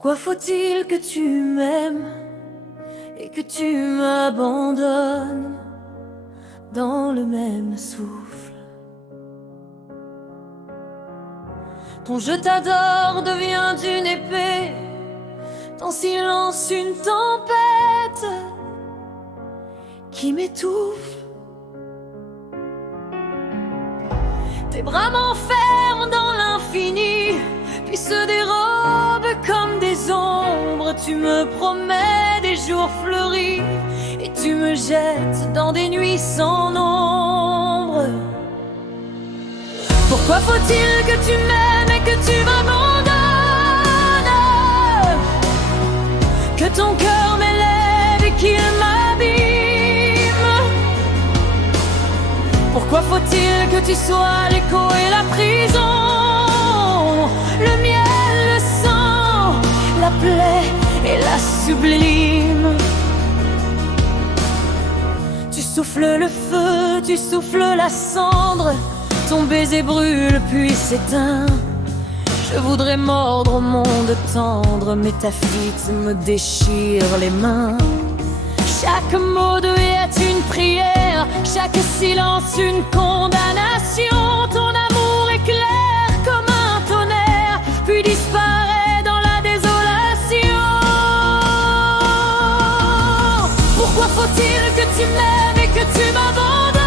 Pourquoi faut-il que tu m'aimes et que tu m'abandonnes dans le même souffle? Ton je t'adore devient une épée, ton silence une tempête qui m'étouffe. Tes bras m'enferment dans l'infini, puis se dérobent comme des ombres. Tu me promets des jours fleuris et tu me jettes dans des nuits sans nombre. Pourquoi faut-il que tu m'aimes et que tu m'abandonnes, que ton cœur m'élève et qu'il m'abîme? Pourquoi faut-il que tu sois l'écho et la prison, le miel, le sang, la plaie et la sublime? Tu souffles le feu, tu souffles la cendre, ton baiser brûle puis s'éteint. Je voudrais mordre au monde tendre, mais ta fuite me déchire les mains. Chaque mot de est une prière, chaque silence une condamnation. Ton amour éclaire comme un tonnerre, puis disparaît dans la désolation. Pourquoi faut-il que tu m'aimes et que tu m'abandonnes,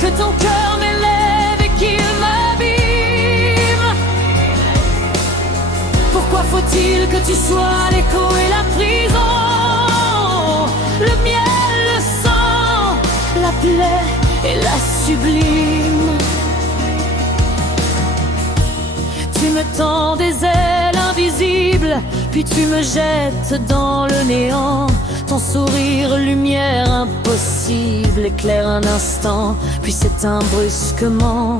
que ton cœur m'élève et qu'il m'abîme? Pourquoi faut-il que tu sois l'écho et la prison, le miel, le sang, la plaie et la sublime? Tu me tends des ailes invisibles, puis tu me jettes dans le néant. Ton sourire, lumière impossible, éclaire un instant, puis s'éteint brusquement.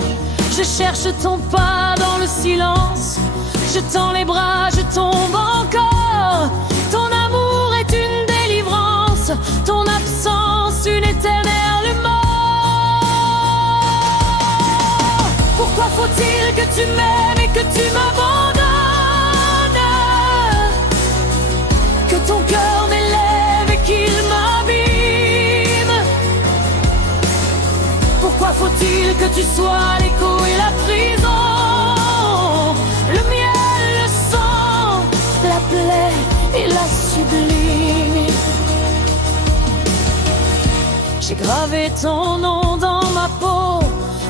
Je cherche ton pas dans le silence, je tends les bras, je tombe encore. Ton amour est une délivrance, ton absence une éternelle mort. Pourquoi faut-il que tu m'aimes et que tu m'abandonnes, que ton cœur m'élève et qu'il m'abîme? Pourquoi faut-il que tu sois l'écho et la prison, le miel, le sang, la plaie et la sublime? J'ai gravé ton nom dans ma peau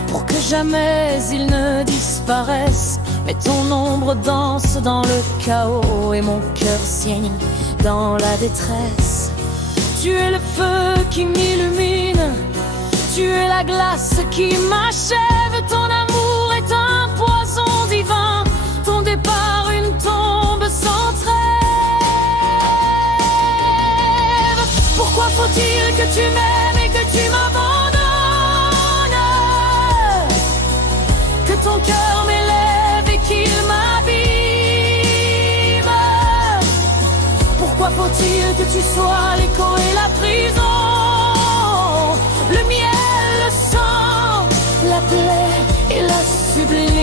pour que jamais il ne disparaisse. Mais ton ombre danse dans le chaos et mon cœur saigne dans la détresse. Tu es le feu qui m'illumine, tu es la glace qui m'achève. Ton amour est un poison divin, ton départ une tombe sans trêve. Pourquoi faut-il que tu m'aimes et que tu m'abandonnes, que ton cœur m'élève et qu'il m'abîme? Pourquoi faut-il que tu sois l'écho et la prison, le miel, le sang, la plaie et la sublime?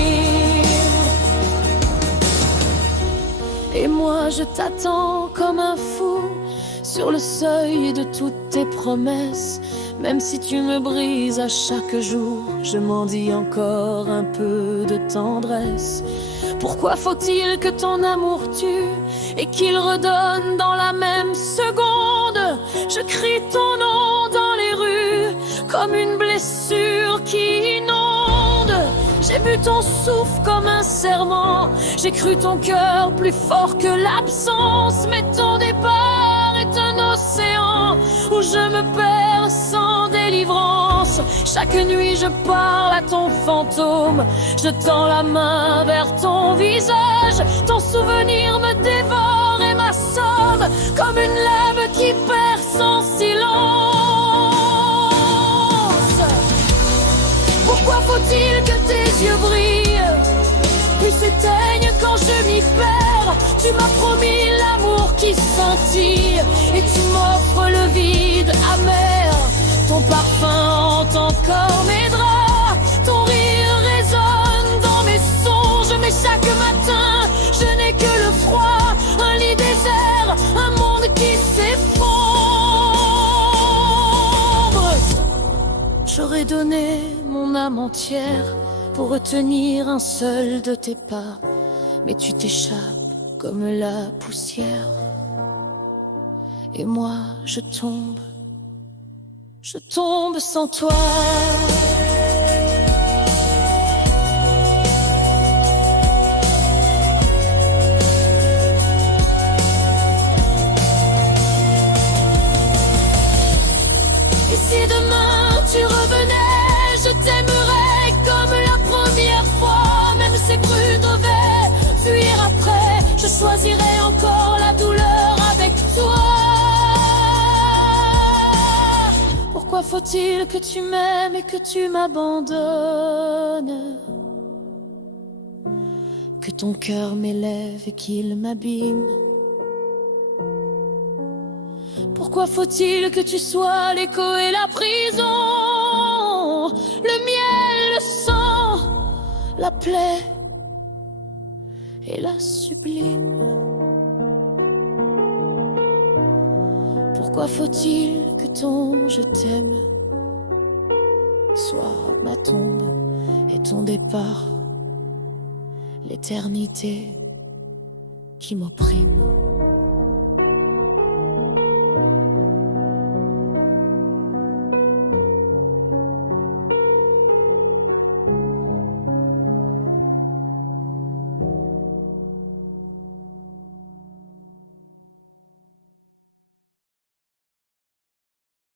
Et moi je t'attends comme un fou sur le seuil de toutes tes promesses. Même si tu me brises à chaque jour, je m'en dis encore un peu de tendresse. Pourquoi faut-il que ton amour tue et qu'il redonne dans la même seconde? Je crie ton nom dans les rues comme une blessure qui inonde. J'ai bu ton souffle comme un serment, j'ai cru ton cœur plus fort que l'absence. Mais ton départ est un océan où je me perds sans délivrance. Chaque nuit je parle à ton fantôme, je tends la main vers ton visage. Ton souvenir me dévore et m'assomme comme une lame qui perd son silence. Pourquoi faut-il que tes yeux brillent puis s'éteignent quand je m'y perds? Tu m'as promis l'amour qui scintille et tu m'offres le vide amer. Ton parfum hante encore mes draps, ton rire résonne dans mes songes, mais chaque matin J'aurais donné mon âme entière pour retenir un seul de tes pas, mais tu t'échappes comme la poussière. Et moi, je tombe sans toi. Et si demain tu revenais, je t'aimerais comme la première fois. Même ces bruits devaient fuir après, je choisirais encore la douleur avec toi. Pourquoi faut-il que tu m'aimes et que tu m'abandonnes? Que ton cœur m'élève et qu'il m'abîme? Pourquoi faut-il que tu sois l'écho et la prison? Le miel, le sang, la plaie et la sublime. Pourquoi faut-il que ton je t'aime soit ma tombe et ton départ, l'éternité qui m'opprime?